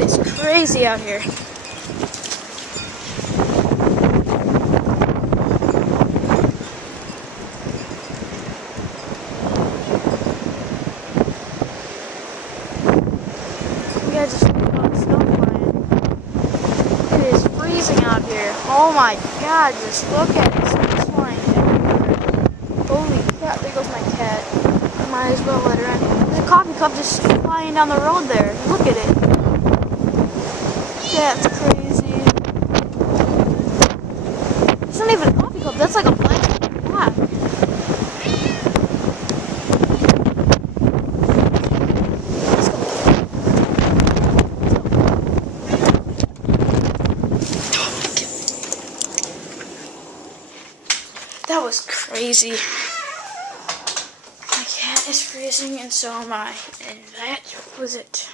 It is crazy out here. You guys just look at the snow flying. It is freezing out here. Oh my god, just look at it. Snow's flying everywhere. Holy crap, there goes my cat. Might as well let her in. There's a coffee cup just flying down the road there. Look at it. That's crazy. It's not even a coffee cup. That's like a blanket. Wow. That was crazy. My cat is freezing and so am I. And that was it.